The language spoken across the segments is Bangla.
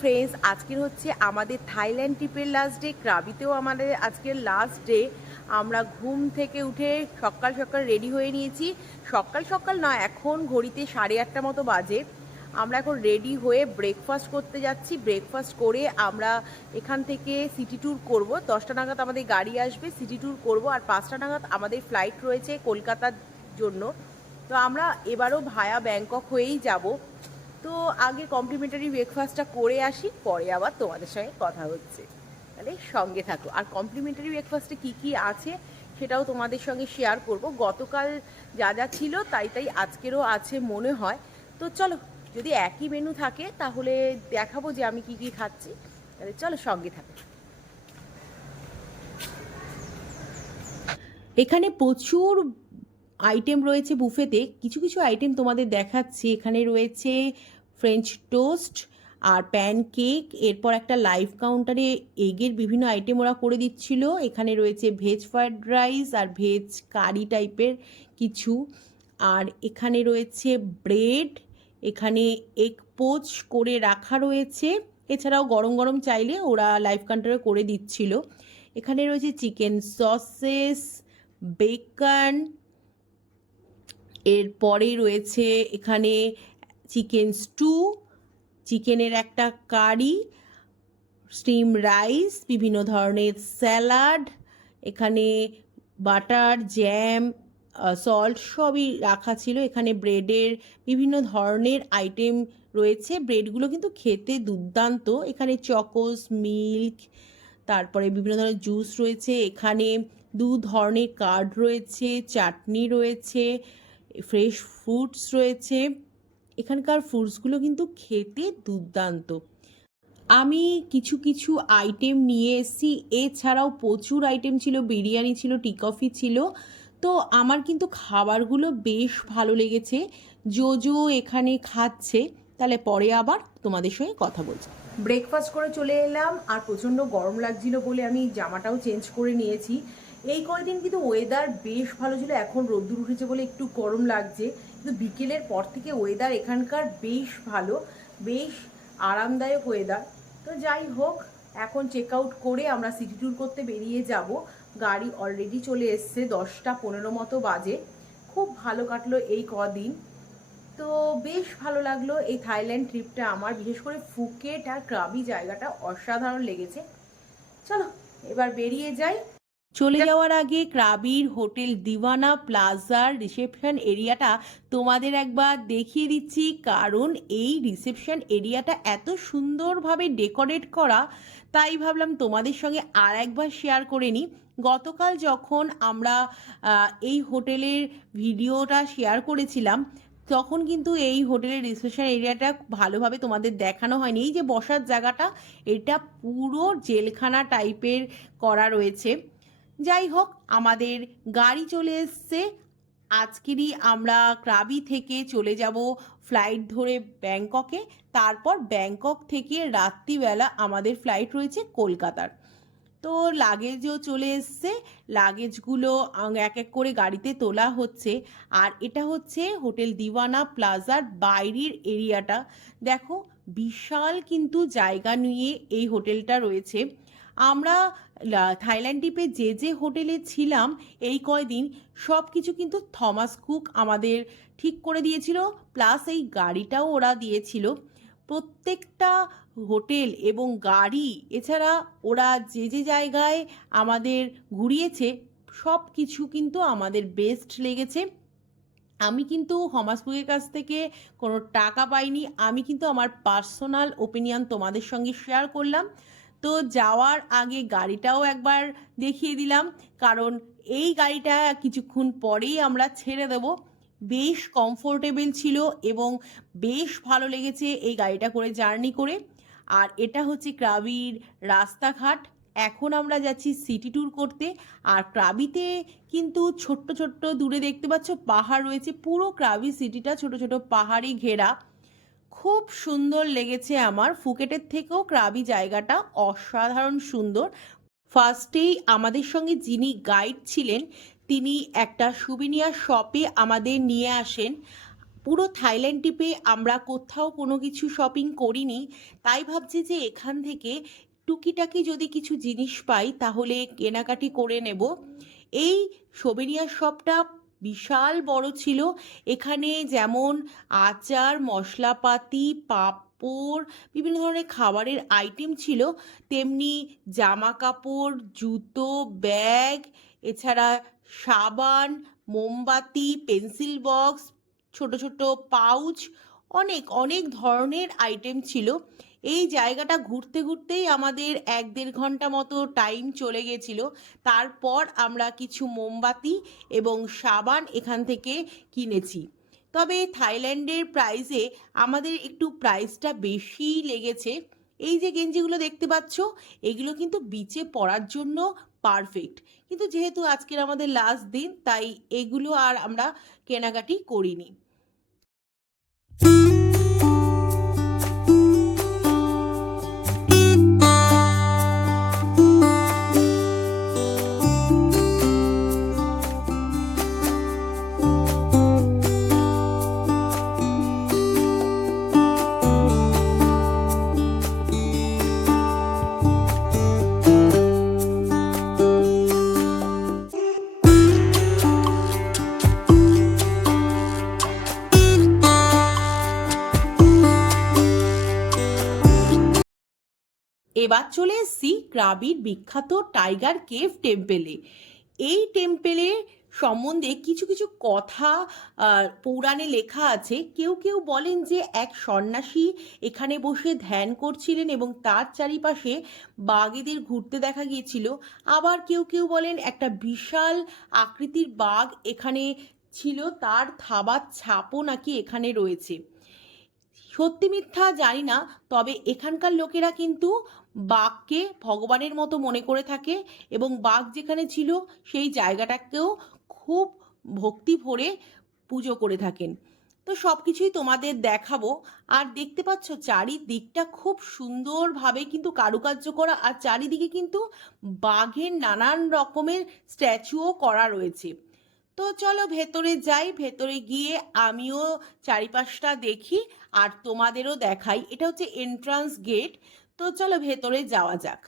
ফ্রেন্ডস আজকের হচ্ছে আমাদের থাইল্যান্ড ট্রিপের লাস্ট ডে ক্রাবিতেও আমাদের আজকের লাস্ট ডে আমরা ঘুম থেকে উঠে সকাল সকাল রেডি হয়ে নিয়েছি। সকাল সকাল না, এখন ঘড়িতে সাড়ে আটটা মতো বাজে। আমরা এখন রেডি হয়ে ব্রেকফাস্ট করতে যাচ্ছি। ব্রেকফাস্ট করে আমরা এখান থেকে সিটি ট্যুর করব। দশটা নাগাদ আমাদের গাড়ি আসবে সিটি ট্যুর করব। আর পাঁচটা নাগাদ আমাদের ফ্লাইট রয়েছে কলকাতার জন্য। তো আমরা এবারও ভায়া ব্যাংকক হয়েই যাব। তো আগে কমপ্লিমেন্টারি ব্রেকফাস্টটা করে আসি, পরে আবার তোমাদের সঙ্গে কথা হচ্ছে। তাহলে সঙ্গে থাকো। আর কমপ্লিমেন্টারি ব্রেকফাস্টে কী কী আছে সেটাও তোমাদের সঙ্গে শেয়ার করব। গতকাল যা যা ছিল তাই তাই আজকেরও আছে মনে হয়। তো চলো, যদি একই মেনু থাকে তাহলে দেখাবো যে আমি কি কি খাচ্ছি। তাহলে চলো সঙ্গে থাকো। এখানে প্রচুর আইটেম রয়েছে বুফেতে কিছু কিছু আইটেম তোমাদের দেখাচ্ছি। এখানে রয়েছে ফ্রেঞ্চ টোস্ট আর প্যানকেক এরপর একটা লাইভ কাউন্টারে এগের বিভিন্ন আইটেম ওরা করে দিচ্ছিল। এখানে রয়েছে ভেজ ফ্রায়েড রাইস আর ভেজ কারি টাইপের কিছু। আর এখানে রয়েছে ব্রেড এখানে এগ পোচ করে রাখা রয়েছে। এছাড়াও গরম গরম চাইলে ওরা লাইভ কাউন্টারে করে দিচ্ছিল। এখানে রয়েছে চিকেন সসেস বেকন এরপরেই রয়েছে এখানে চিকেন স্টু, চিকেনের একটা কারি, স্টিম রাইস, বিভিন্ন ধরনের স্যালাড, এখানে বাটার, জ্যাম সল্ট সবই রাখা ছিল। এখানে ব্রেডের বিভিন্ন ধরনের আইটেম রয়েছে। ব্রেডগুলো কিন্তু খেতে দুর্দান্ত। এখানে চকোস, মিল্ক, তারপরে বিভিন্ন ধরনের জুস রয়েছে। এখানে দু ধরনের কার্ড রয়েছে, চাটনি রয়েছে। ফ্রেশ ফ্রুটস রয়েছে। এখানকার ফ্রুটসগুলো কিন্তু খেতে দুর্দান্ত। আমি কিছু কিছু আইটেম নিয়ে এসেছি। এছাড়াও প্রচুর আইটেম ছিল, বিরিয়ানি ছিল টি কফি ছিল। তো আমার কিন্তু খাবারগুলো বেশ ভালো লেগেছে। জো জো এখানে খাচ্ছে। তাহলে পরে আবার তোমাদের সঙ্গে কথা বলছি। ব্রেকফাস্ট করে চলে এলাম। আর প্রচণ্ড গরম লাগছিল বলে আমি জামাটাও চেঞ্জ করে নিয়েছি। এই কয়দিন কিন্তু ওয়েদার বেশ ভালো ছিল, এখন রোদ্দুর উঠেছে বলে একটু গরম লাগছে। কিন্তু বিকেলের পর থেকে ওয়েদার এখানকার বেশ ভালো, বেশ আরামদায়ক ওয়েদার তো যাই হোক, এখন চেক আউট করে আমরা সিটি ট্যুর করতে বেরিয়ে যাব। গাড়ি অলরেডি চলে এসছে দশটা পনেরো মতো বাজে। খুব ভালো কাটলো এই কদিন। তো বেশ ভালো লাগল এই থাইল্যান্ড ট্রিপটা আমার, বিশেষ করে ফুকেট আর ক্রাবি জায়গাটা অসাধারণ লেগেছে। চলো, এবার বেরিয়ে যাই। চলে যাওয়ার আগে ক্রাবির হোটেল দিওয়ানা প্লাজার রিসেপশন এরিয়াটা তোমাদের একবার দেখিয়ে দিচ্ছি। কারণ এই রিসেপশন এরিয়াটা এত সুন্দরভাবে ডেকোরেট করা তাই ভাবলাম তোমাদের সঙ্গে আর একবার শেয়ার করে নিই। গতকাল যখন আমরা এই হোটেলের ভিডিওটা শেয়ার করেছিলাম তখন কিন্তু এই হোটেলের রিসেপশন এরিয়াটা ভালোভাবে তোমাদের দেখানো হয়নি। এই যে বসার জায়গাটা এটা পুরো জেলখানা টাইপের করা রয়েছে। যাই হোক, আমাদের গাড়ি চলে এসছে। আজকেরই আমরা ক্রাবি থেকে চলে যাব ফ্লাইট ধরে ব্যাংককে। তারপর ব্যাংকক থেকে রাত্রিবেলা আমাদের ফ্লাইট রয়েছে কলকাতার। তো লাগেজও চলে এসছে। লাগেজগুলো এক এক করে গাড়িতে তোলা হচ্ছে। আর এটা হচ্ছে হোটেল দিওয়ানা প্লাজার বাইরের এরিয়াটা। দেখো, বিশাল কিন্তু জায়গা নিয়ে এই হোটেলটা রয়েছে। আমরা থাইল্যান্ড দ্বীপে যে যে হোটেলে ছিলাম, এই কয়দিন সব কিছু কিন্তু থমাস কুক আমাদের ঠিক করে দিয়েছিল, প্লাস এই গাড়িটাও ওরা দিয়েছিল। প্রত্যেকটা হোটেল এবং গাড়ি, এছাড়া ওরা যে যে জায়গায় আমাদের ঘুরিয়েছে সব কিছু কিন্তু আমাদের বেস্ট লেগেছে। আমি কিন্তু হমাসপুরের কাছ থেকে কোনো টাকা পাইনি, আমি কিন্তু আমার পার্সোনাল ওপিনিয়ন তোমাদের সঙ্গে শেয়ার করলাম। তো যাওয়ার আগে গাড়িটাও একবার দেখিয়ে দিলাম। কারণ এই গাড়িটা কিছুক্ষণ পরেই আমরা ছেড়ে দেব। বেশ কমফোর্টেবল ছিল এবং বেশ ভালো লেগেছে এই গাড়িটা করে জার্নি করে। আর এটা হচ্ছে ক্রাবির রাস্তাঘাট। এখন আমরা যাচ্ছি সিটি ট্যুর করতে। আর ক্রাবিতে কিন্তু ছোট্ট ছোট্ট দূরে দেখতে পাচ্ছ পাহাড় রয়েছে। পুরো ক্রাবি সিটিটা ছোট ছোট পাহাড়ে ঘেরা। খুব সুন্দর লেগেছে আমার। ফুকেটের থেকেও ক্রাবি জায়গাটা অসাধারণ সুন্দর। ফার্স্টেই আমাদের সঙ্গে যিনি গাইড ছিলেন, তিনি একটা সুবিনিয়ার শপে আমাদের নিয়ে আসেন। পুরো থাইল্যান্ড ট্রিপে আমরা কোথাও কোনো কিছু শপিং করিনি। তাই ভাবছি যে এখান থেকে টুকিটাকি যদি কিছু জিনিস পাই, তাহলে কেনাকাটি করে নেব। এই সোবেনিয়া শপটা বিশাল বড় ছিল। এখানে যেমন আচার, মশলাপাতি, পাপড়, বিভিন্ন ধরনের খাবারের আইটেম ছিল। তেমনি জামা কাপড় জুতো ব্যাগ এছাড়া সাবান, মোমবাতি পেন্সিল বক্স ছোট ছোট পাউচ অনেক অনেক ধরনের আইটেম ছিল। এই জায়গাটা ঘুরতে ঘুরতেই আমাদের এক দেড় ঘণ্টা মতো টাইম চলে গেছিল। তারপর আমরা কিছু মোমবাতি এবং সাবান এখান থেকে কিনেছি। তবে থাইল্যান্ডের প্রাইসে আমাদের একটু প্রাইসটা বেশি লেগেছে। এই যে গেঞ্জিগুলো দেখতে পাচ্ছ, এগুলো কিন্তু বিচে পরার জন্য পারফেক্ট কিন্তু যেহেতু আজকের আমাদের লাস্ট দিন, তাই এগুলো আর আমরা কেনাকাটি করিনি। এবার চলে এসেছি ক্রাবির বিখ্যাত টাইগার কেভ টেম্পেলে। এই টেম্পেলের সম্বন্ধে কিছু কিছু কথা পুরাণে লেখা আছে। কেউ কেউ বলেন যে এক সন্ন্যাসী এখানে বসে ধ্যান করছিলেন এবং তার চারিপাশে বাঘেদের ঘুরতে দেখা গিয়েছিল। আবার কেউ কেউ বলেন একটা বিশাল আকৃতির বাঘ এখানে ছিল, তার থাবার ছাপও নাকি এখানে রয়েছে। সত্যি মিথ্যা জানি না, তবে এখানকার লোকেরা কিন্তু বাঘকে ভগবানের মতো মনে করে থাকে এবং বাঘ যেখানে ছিল সেই জায়গাটাকেও খুব ভক্তি ভরে পুজো করে থাকেন। তো সব কিছুই তোমাদের দেখাবো। আর দেখতে পাচ্ছ, চারিদিকটা খুব সুন্দরভাবে কিন্তু কারুকার্য করা আর চারিদিকে কিন্তু বাঘের নানান রকমের স্ট্যাচুও করা রয়েছে। তো চলো ভেতরে যাই, ভেতরে গিয়ে আমিও চারিপাশটা দেখি আর তোমাদেরও দেখাই। এটা হচ্ছে এন্ট্রান্স গেট তো চলো ভেতরে যাওয়া যাক।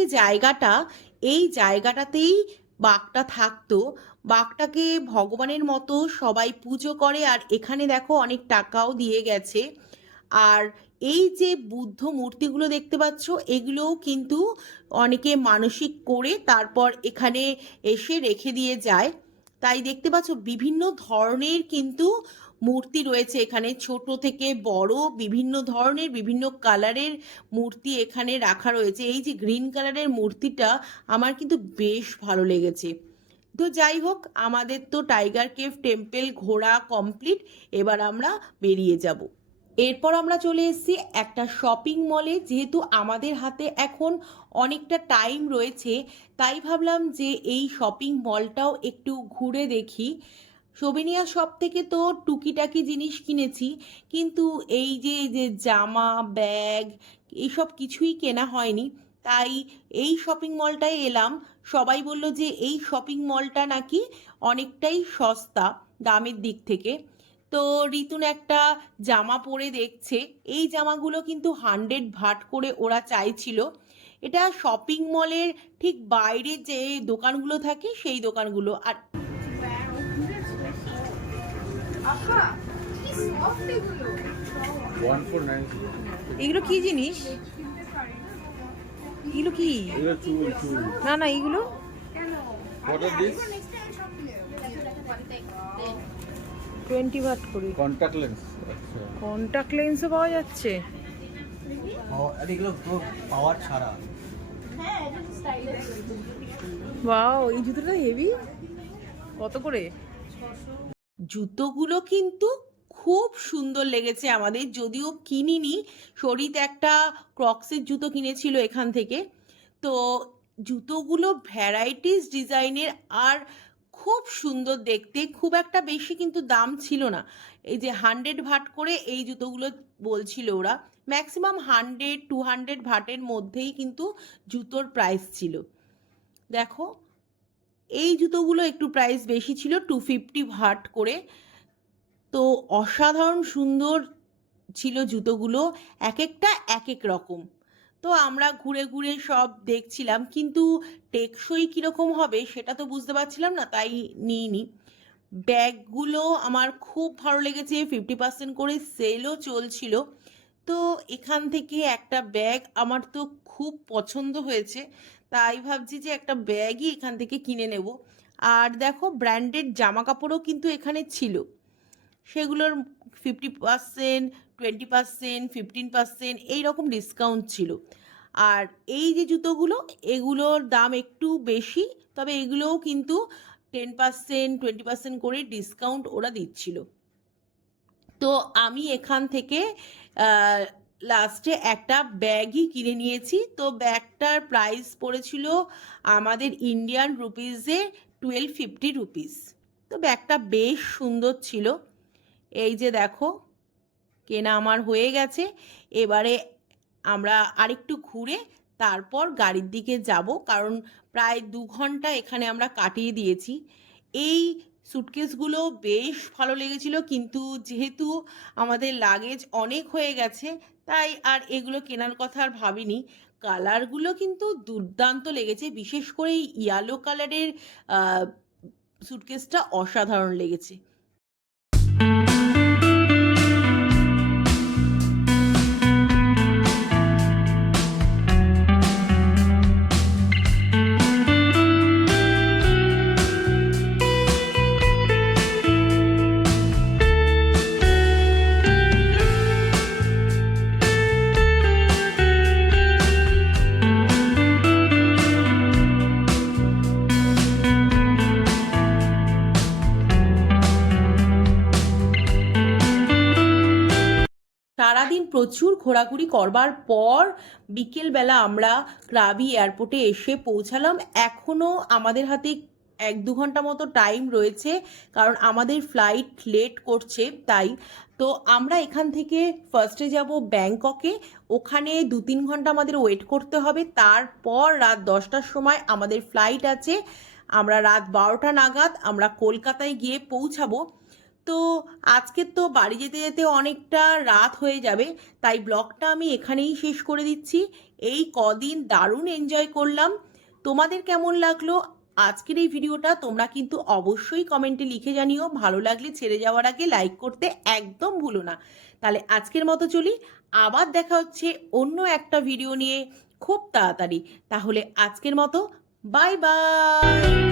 যে জায়গাটা, এই জায়গাটাতেই বাঘটা থাকতো। বাঘটাকে ভগবানের মতো সবাই পুজো করে আর এখানে দেখো অনেক টাকাও দিয়ে গেছে। আর এই যে বুদ্ধ মূর্তিগুলো দেখতে পাচ্ছ, এগুলোও কিন্তু অনেকে মানসিক করে তারপর এখানে এসে রেখে দিয়ে যায়। তাই দেখতে পাচ্ছ বিভিন্ন ধরনের কিন্তু মূর্তি রয়েছে এখানে। ছোট থেকে বড় বিভিন্ন ধরনের, বিভিন্ন কালারের মূর্তি এখানে রাখা রয়েছে। এই যে গ্রিন কালারের মূর্তিটা আমার কিন্তু বেশ ভালো লেগেছে। তো যাই হোক, আমাদের তো টাইগার কেভ টেম্পেল ঘোরা কমপ্লিট, এবার আমরা বেরিয়ে যাব। এরপর আমরা চলে এসেছি একটা শপিং মলে। যেহেতু আমাদের হাতে এখন অনেকটা টাইম রয়েছে, তাই ভাবলাম যে এই শপিং মলটাও একটু ঘুরে দেখি। সোবেনিয়া শপ থেকে তো টুকিটাকি জিনিস কিনেছি। কিন্তু এই যে যে জামা, ব্যাগ এইসব কিছুই কেনা হয়নি। তাই এই শপিং মলটায় এলাম। সবাই বলল যে, এই শপিং মলটা নাকি অনেকটাই সস্তা দামের দিক থেকে। তো রিতুন একটা জামা পরে দেখছে। এই জামাগুলো কিন্তু হান্ড্রেড ভাট করে ওরা চাইছিল। এটা শপিং মলের ঠিক বাইরে যে দোকানগুলো থাকে, সেই দোকানগুলো। আর এগুলো ওয়ান ফোর নাইন এগুলো কি জিনিস? এগুলো কি? না না এগুলো? টোয়েন্টি করে। লেন্স আচ্ছা। কন্টাক্ট লেন্সও পাওয়া যাচ্ছে। পাওয়ার- ছাড়া। ওয়াও এই জুতোটা হেভি কত করে? জুতোগুলো কিন্তু খুব সুন্দর লেগেছে আমাদের। যদিও কিনিনি, শরীর একটা ক্রক্সের জুতো কিনেছিল এখান থেকে। তো জুতোগুলো ভ্যারাইটিস ডিজাইনের আর খুব সুন্দর দেখতে। খুব একটা বেশি কিন্তু দাম ছিল না। এই যে হান্ড্রেড ভাট করে এই জুতোগুলো বলছিল ওরা। ম্যাক্সিমাম হান্ড্রেড, টু হান্ড্রেড ভাটের মধ্যেই কিন্তু জুতোর প্রাইস ছিল। দেখো এই জুতোগুলো একটু প্রাইস বেশি ছিল টু ফিফটি ভাট করে। তো অসাধারণ সুন্দর ছিল জুতোগুলো এক একটা এক এক রকম। তো আমরা ঘুরে ঘুরে সব দেখছিলাম, কিন্তু টেকসই কীরকম হবে সেটা তো বুঝতে পারছিলাম না, তাই নিইনি। ব্যাগগুলো আমার খুব ভালো লেগেছে ফিফটি পার্সেন্ট করে সেলও চলছিল। তো এখান থেকে একটা ব্যাগ আমার তো খুব পছন্দ হয়েছে। তাই ভাবছি যে একটা ব্যাগই এখান থেকে কিনে নেব। আর দেখো ব্র্যান্ডেড জামা কাপড়ও কিন্তু এখানে ছিল। সেগুলোর fifty percent twenty percent fifteen percent এইরকম ডিসকাউন্ট ছিল। আর এই যে জুতোগুলো, এগুলোর দাম একটু বেশি, তবে এগুলোও কিন্তু টেন পার্সেন্ট টোয়েন্টি পার্সেন্ট করে ডিসকাউন্ট ওরা দিচ্ছিল। তো আমি এখান থেকে লাস্টে একটা ব্যাগই কিনে নিয়েছি। তো ব্যাগটার প্রাইস পড়েছিল আমাদের ইন্ডিয়ান রুপিসে টুয়েলভ ফিফটি রুপিস তো ব্যাগটা বেশ সুন্দর ছিল। এই যে দেখো, কেনা আমার হয়ে গেছে। এবারে আমরা আরেকটু ঘুরে তারপর গাড়ির দিকে যাব, কারণ প্রায় দু ঘণ্টা এখানে আমরা কাটিয়ে দিয়েছি। এই সুটকেসগুলো বেশ ভালো লেগেছিল, কিন্তু যেহেতু আমাদের লাগেজ অনেক হয়ে গেছে তাই আর এগুলো কেনার কথা আর ভাবিনি। কালারগুলো কিন্তু দুর্দান্ত লেগেছে, বিশেষ করে এই ইয়েলো কালারের সুটকেসটা অসাধারণ লেগেছে। প্রচুর ঘোরাঘুরি করবার পর বিকেলবেলা আমরা ক্রাবি এয়ারপোর্টে এসে পৌঁছালাম। এখনও আমাদের হাতে এক দু ঘণ্টা মতো টাইম রয়েছে, কারণ আমাদের ফ্লাইট লেট করছে, তাই। তো আমরা এখান থেকে ফার্স্টে যাব ব্যাংককে। ওখানে দু তিন ঘণ্টা আমাদের ওয়েট করতে হবে। তারপর রাত দশটার সময় আমাদের ফ্লাইট আছে। আমরা রাত বারোটা নাগাদ আমরা কলকাতায় গিয়ে পৌঁছাবো। তো আজকে তো বাড়ি যেতে যেতে অনেকটা রাত হয়ে যাবে, তাই ব্লগটা আমি এখানেই শেষ করে দিচ্ছি। এই কদিন দারুণ এনজয় করলাম। তোমাদের কেমন লাগল? আজকের এই ভিডিওটা তোমরা কিন্তু অবশ্যই কমেন্টে লিখে জানিও। ভালো লাগলে ছেড়ে যাওয়ার আগে লাইক করতে একদম ভুলো না। তাহলে আজকের মতো চলি। আবার দেখা হচ্ছে অন্য একটা ভিডিও নিয়ে খুব তাড়াতাড়ি। তাহলে আজকের মতো বাই বাই